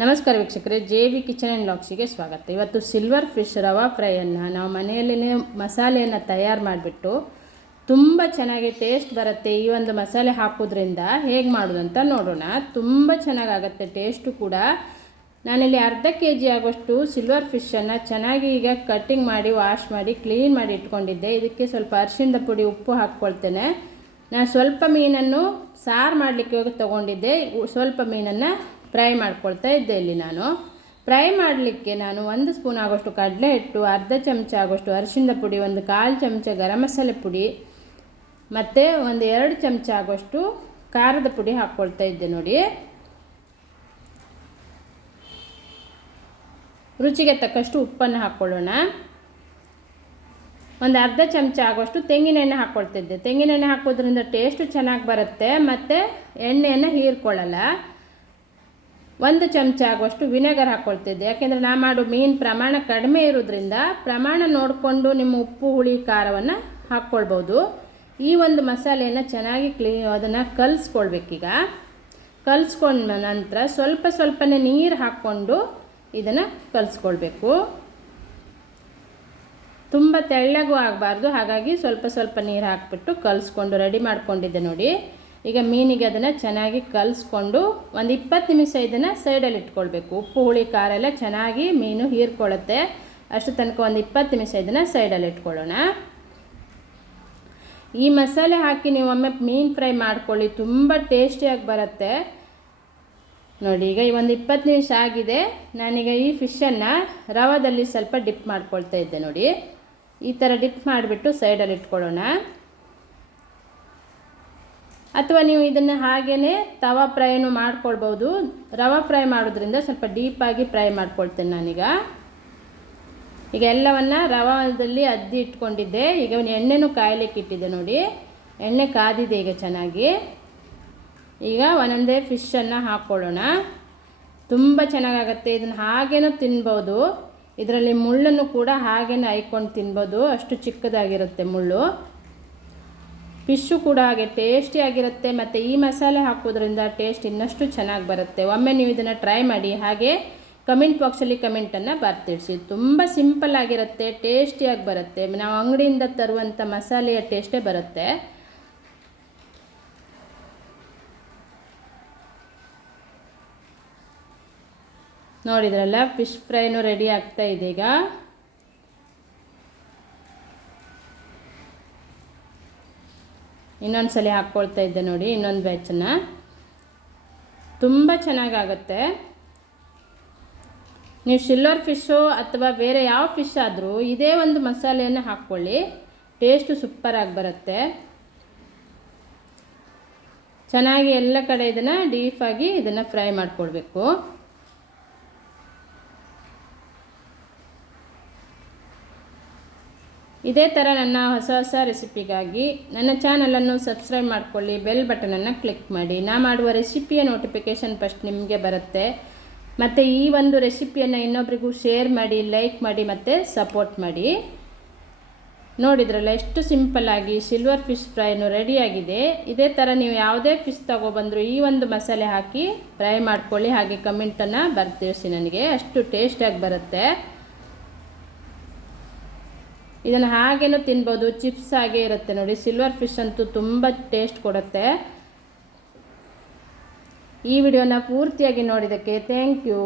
ನಮಸ್ಕಾರ ವೀಕ್ಷಕರೇ, J V kitchen and ಲಾಕ್ಸಿಗೆ ಸ್ವಾಗತ. ಇವತ್ತು ಸಿಲ್ವರ್ ಫಿಶ್ ರವಾ ಫ್ರೈಯನ್ನು ನಾವು ಮನೆಯಲ್ಲೇ ಮಸಾಲೆಯನ್ನು ತಯಾರು ಮಾಡಿಬಿಟ್ಟು ತುಂಬ ಚೆನ್ನಾಗಿ ಟೇಸ್ಟ್ ಬರುತ್ತೆ ಈ ಒಂದು ಮಸಾಲೆ ಹಾಕೋದ್ರಿಂದ. ಹೇಗೆ ಮಾಡೋದು ಅಂತ ನೋಡೋಣ. ತುಂಬ ಚೆನ್ನಾಗಾಗತ್ತೆ, ಟೇಸ್ಟು ಕೂಡ. ನಾನಿಲ್ಲಿ ಅರ್ಧ ಕೆ ಜಿ ಆಗೋಷ್ಟು ಸಿಲ್ವರ್ ಫಿಶನ್ನು ಚೆನ್ನಾಗಿ ಈಗ ಕಟ್ಟಿಂಗ್ ಮಾಡಿ, ವಾಶ್ ಮಾಡಿ, ಕ್ಲೀನ್ ಮಾಡಿ ಇಟ್ಕೊಂಡಿದ್ದೆ. ಇದಕ್ಕೆ ಸ್ವಲ್ಪ ಅರಿಶಿಣದ ಪುಡಿ, ಉಪ್ಪು ಹಾಕ್ಕೊಳ್ತೇನೆ. ನಾನು ಸ್ವಲ್ಪ ಮೀನನ್ನು ಸಾರು ಮಾಡಲಿಕ್ಕೆ ಹೋಗಿ ತೊಗೊಂಡಿದ್ದೆ. ಸ್ವಲ್ಪ ಮೀನನ್ನು ಫ್ರೈ ಮಾಡ್ಕೊಳ್ತಾ ಇದ್ದೆ ಇಲ್ಲಿ ನಾನು. ಫ್ರೈ ಮಾಡಲಿಕ್ಕೆ ನಾನು ಒಂದು ಸ್ಪೂನ್ ಆಗೋಷ್ಟು ಕಡಲೆ ಹಿಟ್ಟು, ಅರ್ಧ ಚಮಚ ಆಗೋಷ್ಟು ಅರಿಶಿಣದ ಪುಡಿ, ಒಂದು ಕಾಲು ಚಮಚ ಗರಂ ಮಸಾಲೆ ಪುಡಿ, ಮತ್ತು ಒಂದು ಎರಡು ಚಮಚ ಆಗೋಷ್ಟು ಖಾರದ ಪುಡಿ ಹಾಕ್ಕೊಳ್ತಾ ಇದ್ದೆ ನೋಡಿ. ರುಚಿಗೆ ತಕ್ಕಷ್ಟು ಉಪ್ಪನ್ನು ಹಾಕ್ಕೊಳ್ಳೋಣ. ಒಂದು ಅರ್ಧ ಚಮಚ ಆಗೋಷ್ಟು ತೆಂಗಿನೆಣ್ಣೆ ಹಾಕ್ಕೊಳ್ತಿದ್ದೆ ತೆಂಗಿನೆಣ್ಣೆ ಹಾಕೋದ್ರಿಂದ ಟೇಸ್ಟು ಚೆನ್ನಾಗಿ ಬರುತ್ತೆ, ಮತ್ತು ಎಣ್ಣೆಯನ್ನು ಹೀರ್ಕೊಳ್ಳಲ್ಲ. ಒಂದು ಚಮಚ ಆಗುವಷ್ಟು ವಿನೆಗರ್ ಹಾಕ್ಕೊಳ್ತಿದ್ದೆ ಯಾಕೆಂದರೆ ನಾ ಮಾಡೋ ಮೀನು ಪ್ರಮಾಣ ಕಡಿಮೆ ಇರೋದ್ರಿಂದ ಪ್ರಮಾಣ ನೋಡಿಕೊಂಡು ನಿಮ್ಮ ಉಪ್ಪು, ಹುಳಿ, ಖಾರವನ್ನು ಹಾಕ್ಕೊಳ್ಬೋದು ಈ ಒಂದು ಮಸಾಲೆಯನ್ನು ಚೆನ್ನಾಗಿ ಕ್ಲೀ, ಅದನ್ನು ಕಲಿಸ್ಕೊಳ್ಬೇಕೀಗ. ಕಲಿಸ್ಕೊಂಡ ನಂತರ ಸ್ವಲ್ಪ ಸ್ವಲ್ಪನೇ ನೀರು ಹಾಕ್ಕೊಂಡು ಇದನ್ನು ಕಲಿಸ್ಕೊಳ್ಬೇಕು. ತುಂಬ ತೆಳ್ಳಗೂ ಆಗಬಾರ್ದು. ಹಾಗಾಗಿ ಸ್ವಲ್ಪ ಸ್ವಲ್ಪ ನೀರು ಹಾಕಿಬಿಟ್ಟು ಕಲಿಸ್ಕೊಂಡು, ರೆಡಿ ಮಾಡಿಕೊಂಡಿದ್ದೆ ನೋಡಿ. ಈಗ ಮೀನಿಗೆ ಅದನ್ನು ಚೆನ್ನಾಗಿ ಕಲಿಸ್ಕೊಂಡು ಒಂದು ಇಪ್ಪತ್ತು ನಿಮಿಷ ಇದನ್ನು ಸೈಡಲ್ಲಿ ಇಟ್ಕೊಳ್ಬೇಕು. ಉಪ್ಪು, ಹುಳಿ, ಖಾರ ಎಲ್ಲ ಚೆನ್ನಾಗಿ ಮೀನು ಹೀರ್ಕೊಳ್ಳುತ್ತೆ. ಅಷ್ಟು ತನಕ ಒಂದು ಇಪ್ಪತ್ತು ನಿಮಿಷ ಇದನ್ನು ಸೈಡಲ್ಲಿ ಇಟ್ಕೊಳ್ಳೋಣ. ಈ ಮಸಾಲೆ ಹಾಕಿ ನೀವು ಒಮ್ಮೆ ಮೀನು ಫ್ರೈ ಮಾಡ್ಕೊಳ್ಳಿ, ತುಂಬ ಟೇಸ್ಟಿಯಾಗಿ ಬರುತ್ತೆ. ನೋಡಿ, ಈಗ ಈ ಒಂದು ಇಪ್ಪತ್ತು ನಿಮಿಷ ಆಗಿದೆ. ನಾನೀಗ ಈ ಫಿಶನ್ನು ರವಾದಲ್ಲಿ ಸ್ವಲ್ಪ ಡಿಪ್ ಮಾಡ್ಕೊಳ್ತಾ ಇದ್ದೆ ನೋಡಿ. ಈ ಥರ ಡಿಪ್ ಮಾಡಿಬಿಟ್ಟು ಸೈಡಲ್ಲಿ ಇಟ್ಕೊಳ್ಳೋಣ. ಅಥವಾ ನೀವು ಇದನ್ನು ಹಾಗೇ ತವಾ ಫ್ರೈನು ಮಾಡ್ಕೊಳ್ಬೋದು. ರವಾ ಫ್ರೈ ಮಾಡೋದ್ರಿಂದ ಸ್ವಲ್ಪ ಡೀಪಾಗಿ ಫ್ರೈ ಮಾಡ್ಕೊಳ್ತೇನೆ ನಾನೀಗ. ಈಗ ಎಲ್ಲವನ್ನು ರವಾದಲ್ಲಿ ಅದ್ದಿ ಇಟ್ಕೊಂಡಿದ್ದೆ. ಈಗ ಎಣ್ಣೆನೂ ಕಾಯಲಿಕ್ಕೆ ಇಟ್ಟಿದ್ದೆ ನೋಡಿ. ಎಣ್ಣೆ ಕಾದಿದೆ ಈಗ ಚೆನ್ನಾಗಿ. ಈಗ ಒಂದೊಂದೇ ಫಿಶನ್ನು ಹಾಕ್ಕೊಳ್ಳೋಣ ತುಂಬ ಚೆನ್ನಾಗಾಗತ್ತೆ. ಇದನ್ನು ಹಾಗೇನೂ ತಿನ್ಬೋದು. ಇದರಲ್ಲಿ ಮುಳ್ಳನ್ನು ಕೂಡ ಹಾಗೇನೆ ಹಾಯ್ಕೊಂಡು ತಿನ್ಬೋದು. ಅಷ್ಟು ಚಿಕ್ಕದಾಗಿರುತ್ತೆ ಮುಳ್ಳು. ಫಿಶ್ಶು ಕೂಡ ಹಾಗೆ ಟೇಸ್ಟಿಯಾಗಿರುತ್ತೆ ಮತ್ತು ಈ ಮಸಾಲೆ ಹಾಕೋದ್ರಿಂದ ಟೇಸ್ಟ್ ಇನ್ನಷ್ಟು ಚೆನ್ನಾಗಿ ಬರುತ್ತೆ. ಒಮ್ಮೆ ನೀವು ಇದನ್ನು ಟ್ರೈ ಮಾಡಿ ಹಾಗೆ ಕಮೆಂಟ್ ಬಾಕ್ಸಲ್ಲಿ ಕಮೆಂಟನ್ನು ಬರ್ತಿಡ್ಸಿ. ತುಂಬ ಸಿಂಪಲ್ ಆಗಿರುತ್ತೆ ಟೇಸ್ಟಿಯಾಗಿ ಬರುತ್ತೆ. ನಾವು ಅಂಗಡಿಯಿಂದ ತರುವಂಥ ಮಸಾಲೆಯ ಟೇಸ್ಟೇ ಬರುತ್ತೆ. ನೋಡಿದ್ರಲ್ಲ ಫಿಶ್ ಫ್ರೈನು ರೆಡಿ ಆಗ್ತಾ ಇದೆ ಈಗ. ಇನ್ನೊಂದು ಸಲ ಹಾಕ್ಕೊಳ್ತಾ ಇದ್ದೆ ನೋಡಿ, ಇನ್ನೊಂದು ಬ್ಯಾಚನ್ನು ತುಂಬ ಚೆನ್ನಾಗಾಗತ್ತೆ. ನೀವು ಸಿಲ್ವರ್ ಫಿಶ್ಶು ಅಥವಾ ಬೇರೆ ಯಾವ ಫಿಶ್ ಆದರೂ ಇದೇ ಒಂದು ಮಸಾಲೆಯನ್ನು ಹಾಕ್ಕೊಳ್ಳಿ. ಟೇಸ್ಟು ಸೂಪರಾಗಿ ಬರುತ್ತೆ. ಚೆನ್ನಾಗಿ ಎಲ್ಲ ಕಡೆ ಇದನ್ನು ಡೀಫಾಗಿ ಇದನ್ನು ಫ್ರೈ ಮಾಡ್ಕೊಳ್ಬೇಕು. ಇದೇ ಥರ ನನ್ನ ಹೊಸ ಹೊಸ ರೆಸಿಪಿಗಾಗಿ ನನ್ನ ಚಾನಲನ್ನು ಸಬ್ಸ್ಕ್ರೈಬ್ ಮಾಡ್ಕೊಳ್ಳಿ ಬೆಲ್ ಬಟನನ್ನು ಕ್ಲಿಕ್ ಮಾಡಿ. ನಾ ಮಾಡುವ ರೆಸಿಪಿಯ ನೋಟಿಫಿಕೇಷನ್ ಫಸ್ಟ್ ನಿಮಗೆ ಬರುತ್ತೆ. ಮತ್ತು ಈ ಒಂದು ರೆಸಿಪಿಯನ್ನು ಇನ್ನೊಬ್ರಿಗೂ ಶೇರ್ ಮಾಡಿ ಲೈಕ್ ಮಾಡಿ ಮತ್ತು ಸಪೋರ್ಟ್ ಮಾಡಿ. ನೋಡಿದ್ರಲ್ಲ ಎಷ್ಟು ಸಿಂಪಲ್ಲಾಗಿ ಸಿಲ್ವರ್ ಫಿಶ್ ಫ್ರೈನು ರೆಡಿಯಾಗಿದೆ ಇದೇ ಥರ ನೀವು ಯಾವುದೇ ಫಿಶ್ ತಗೊಬಂದರೂ ಈ ಒಂದು ಮಸಾಲೆ ಹಾಕಿ ಫ್ರೈ ಮಾಡ್ಕೊಳ್ಳಿ. ಹಾಗೆ ಕಮೆಂಟನ್ನು ಬರ್ತಿರಿಸಿ ನನಗೆ. ಅಷ್ಟು ಟೇಸ್ಟಾಗಿ ಬರುತ್ತೆ. ಇದನ್ನು ಹಾಗೇನೂ ತಿನ್ಬೋದು ಚಿಪ್ಸ್ ಹಾಗೆ ಇರುತ್ತೆ ನೋಡಿ. ಸಿಲ್ವರ್ ಫಿಶ್ ಅಂತೂ ತುಂಬ ಟೇಸ್ಟ್ ಕೊಡುತ್ತೆ. ಈ ವಿಡಿಯೋನ ಪೂರ್ತಿಯಾಗಿ ನೋಡಿದ್ದಕ್ಕೆ ಥ್ಯಾಂಕ್ ಯು